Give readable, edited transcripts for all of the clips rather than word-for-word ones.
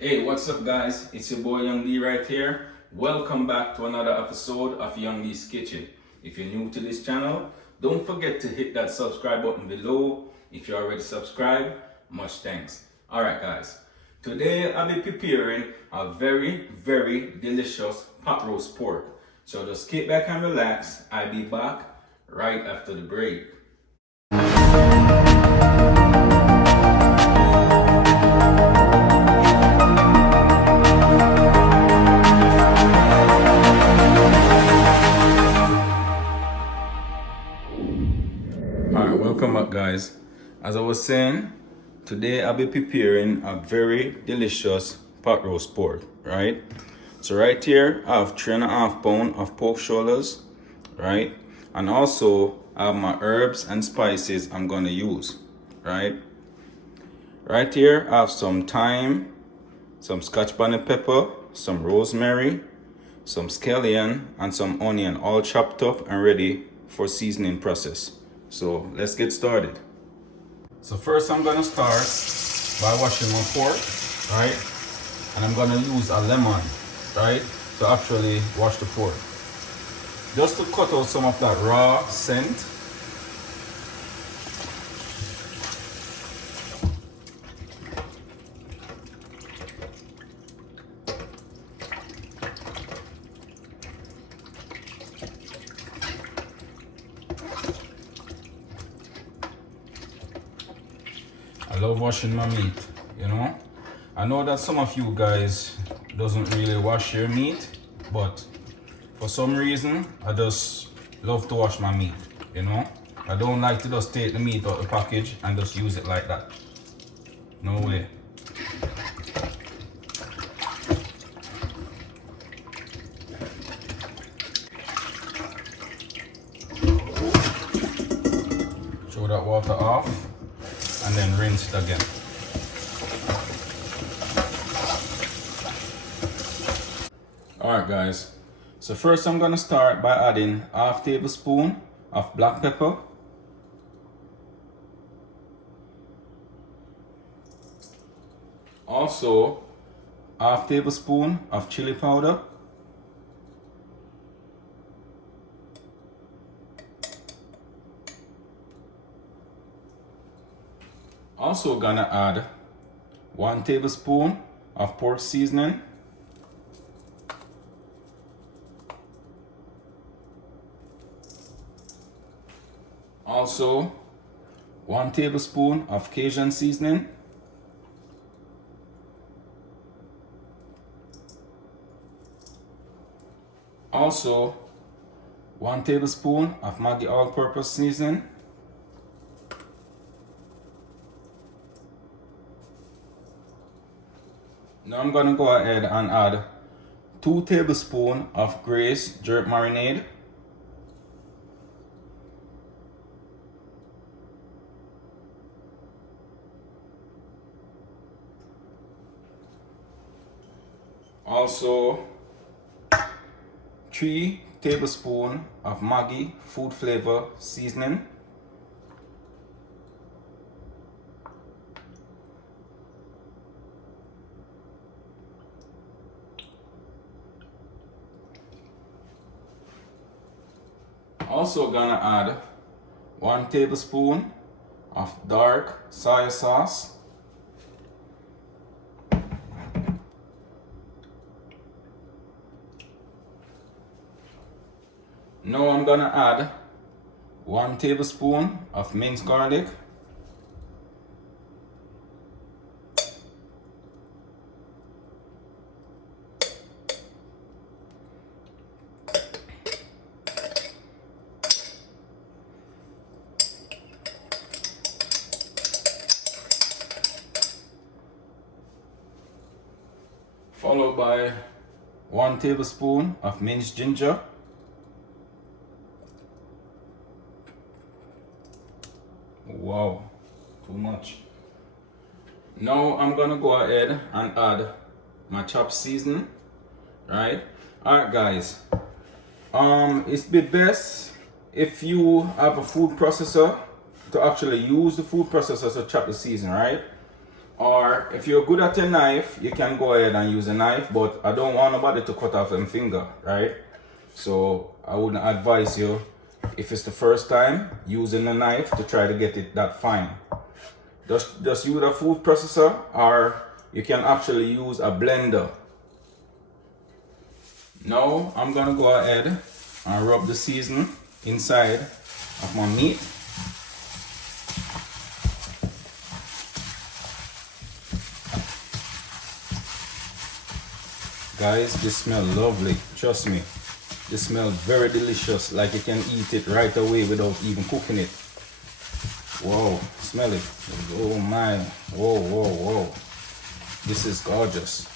Hey, what's up guys? It's your boy Young Lee right here. Welcome back to another episode of Young Lee's Kitchen. If you're new to this channel, don't forget to hit that subscribe button below. If you're already subscribed, much thanks. Alright guys, today I'll be preparing a very delicious pot roast pork. So just kick back and relax. I'll be back right after the break. Alright, welcome back guys. As I was saying, today I'll be preparing a very delicious pot roast pork, right? So right here I have 3.5 pounds of pork shoulders, right? And also I have my herbs and spices I'm gonna use, right? Right here I have some thyme, some Scotch bonnet pepper, some rosemary, some scallion, and some onion, all chopped up and ready for seasoning process. So let's get started. So first I'm gonna start by washing my pork, right? And I'm gonna use a lemon, right, to actually wash the pork. Just to cut out some of that raw scent. I love washing my meat, you know. I know that some of you guys doesn't really wash your meat, but for some reason I just love to wash my meat, you know. I don't like to just take the meat out of the package and just use it like that. No way. Throw that water off and then rinse it again. Alright guys, so first I'm gonna start by adding 1/2 tablespoon of black pepper, also 1/2 tablespoon of chili powder, also gonna add 1 tablespoon of pork seasoning, also 1 tablespoon of Cajun seasoning, also 1 tablespoon of Maggi all-purpose seasoning, now I'm gonna go ahead and add 2 tablespoons of Grace jerk marinade, also 3 tablespoons of Maggi food flavor seasoning, also gonna add 1 tablespoon of dark soya sauce, now I'm gonna add 1 tablespoon of minced garlic, followed by 1 tablespoon of minced ginger, wow, too much. Now I'm gonna go ahead and add my chopped seasoning, right? Alright guys, it's the best if you have a food processor to actually use the food processor to chop the seasoning, right? Or if you're good at a knife, you can go ahead and use a knife, but I don't want nobody to cut off them finger, right? So I wouldn't advise you, if it's the first time, using a knife to try to get it that fine. Just use a food processor, or you can actually use a blender. Now I'm gonna go ahead and rub the seasoning inside of my meat. Guys, this smells lovely, trust me. This smells very delicious, like you can eat it right away without even cooking it. Whoa, smell it. Oh my, whoa, whoa, whoa. This is gorgeous.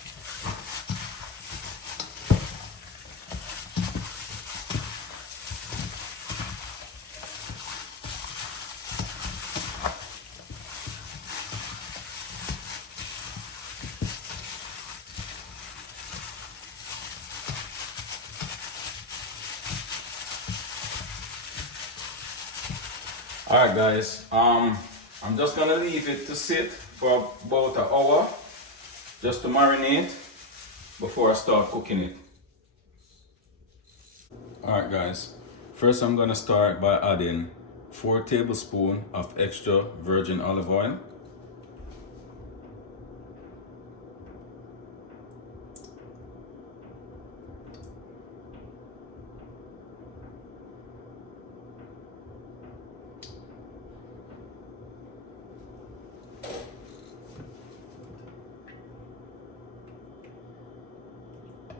Alright guys, I'm just gonna leave it to sit for about an hour just to marinate before I start cooking it. Alright guys, first I'm gonna start by adding 4 tablespoons of extra virgin olive oil.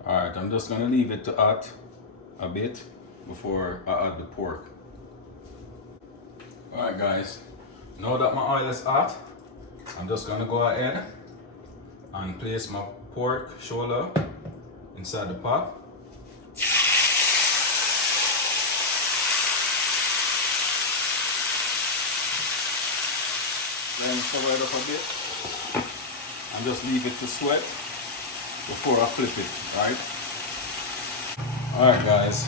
Alright, I'm just gonna leave it to hot a bit before I add the pork. Alright guys, now that my oil is hot, I'm just gonna go ahead and place my pork shoulder inside the pot. Then cover it up a bit and just leave it to sweat before I flip it, right? Alright guys,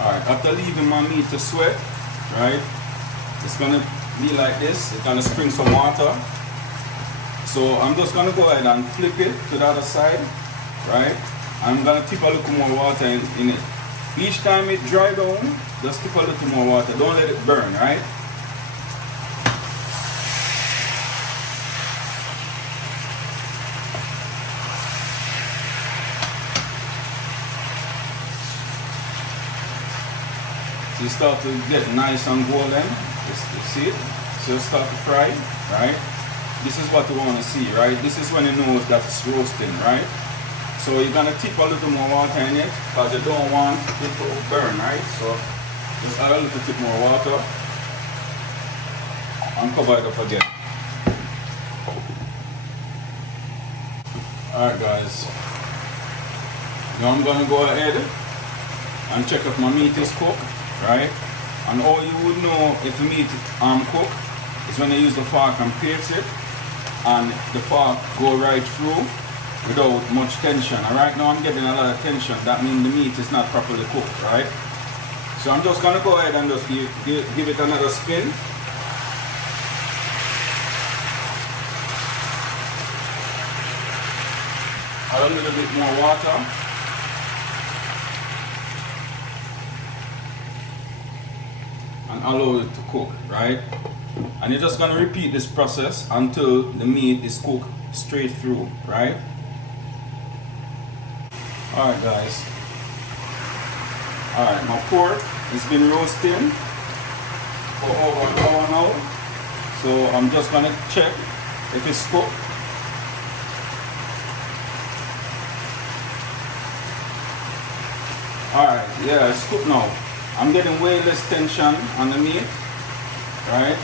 alright, after leaving my meat to sweat, right, it's gonna be like this. It's gonna spring some water. So I'm just gonna go ahead and flip it to the other side, right? I'm gonna tip a little more water in it. Each time it dry down, just tip a little more water. Don't let it burn, right? So you start to get nice and golden, you see it? So you start to fry, right? This is what you want to see, right? This is when you know that it's roasting, right? So you're gonna tip a little more water in it because you don't want it to burn, right? So just add a little bit more water and cover it up again. Alright guys, now I'm gonna go ahead and check if my meat is cooked. Right? And all you would know if the meat cooked is when you use the fork and pierce it and the fork go right through without much tension. And right now I'm getting a lot of tension. That means the meat is not properly cooked, right? So I'm just gonna go ahead and just give it another spin. Add a little bit more water. And allow it to cook, right? And you're just gonna repeat this process until the meat is cooked straight through, right? Alright guys. Alright, my pork has been roasting for over an hour now. So I'm just gonna check if it's cooked. Alright, yeah, it's cooked now. I'm getting way less tension on the meat, right?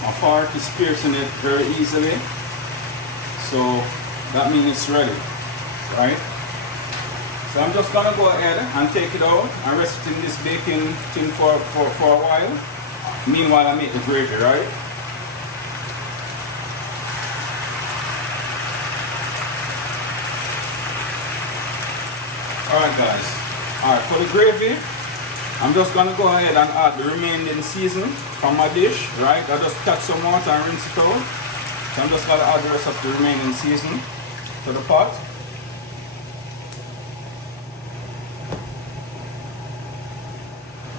My fork is piercing it very easily. So that means it's ready, right? So I'm just gonna go ahead and take it out and rest it in this baking thing for a while. Meanwhile I make the gravy, right? Alright guys. Alright, for the gravy, I'm just gonna go ahead and add the remaining seasoning from my dish, right? I just touch some water and rinse it out. So I'm just gonna add the rest of the remaining seasoning to the pot.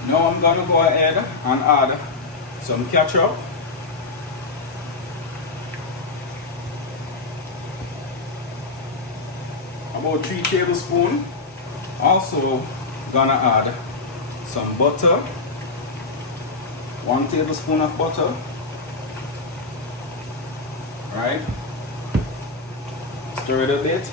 Now I'm gonna go ahead and add some ketchup. About 3 tablespoons. Also gonna add some butter. 1 tablespoon of butter. Right? Stir it a bit.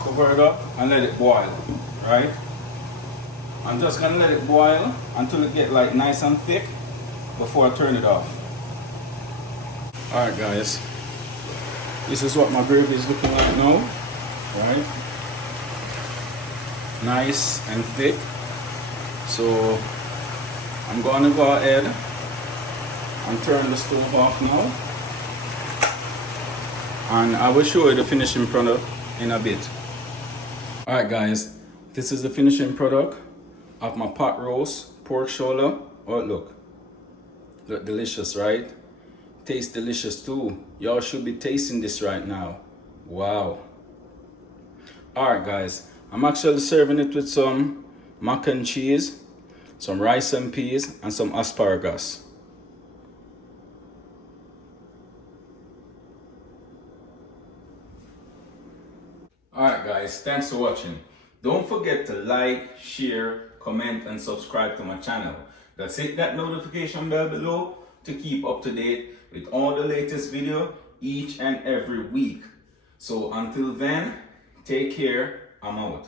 Cover it up and let it boil. Right? I'm just gonna let it boil until it get like nice and thick before I turn it off. Alright guys, this is what my gravy is looking like now, right? Nice and thick. So I'm gonna go ahead and turn the stove off now, and I will show you the finishing product in a bit. Alright guys, this is the finishing product of my pot roast pork shoulder. Oh, look delicious, right? Tastes delicious too. Y'all should be tasting this right now. Wow. Alright guys, I'm actually serving it with some mac and cheese, some rice and peas, and some asparagus. Alright guys, thanks for watching. Don't forget to like, share, comment, and subscribe to my channel. Just hit that notification bell below to keep up to date with all the latest video each and every week. So until then, take care. I'm out.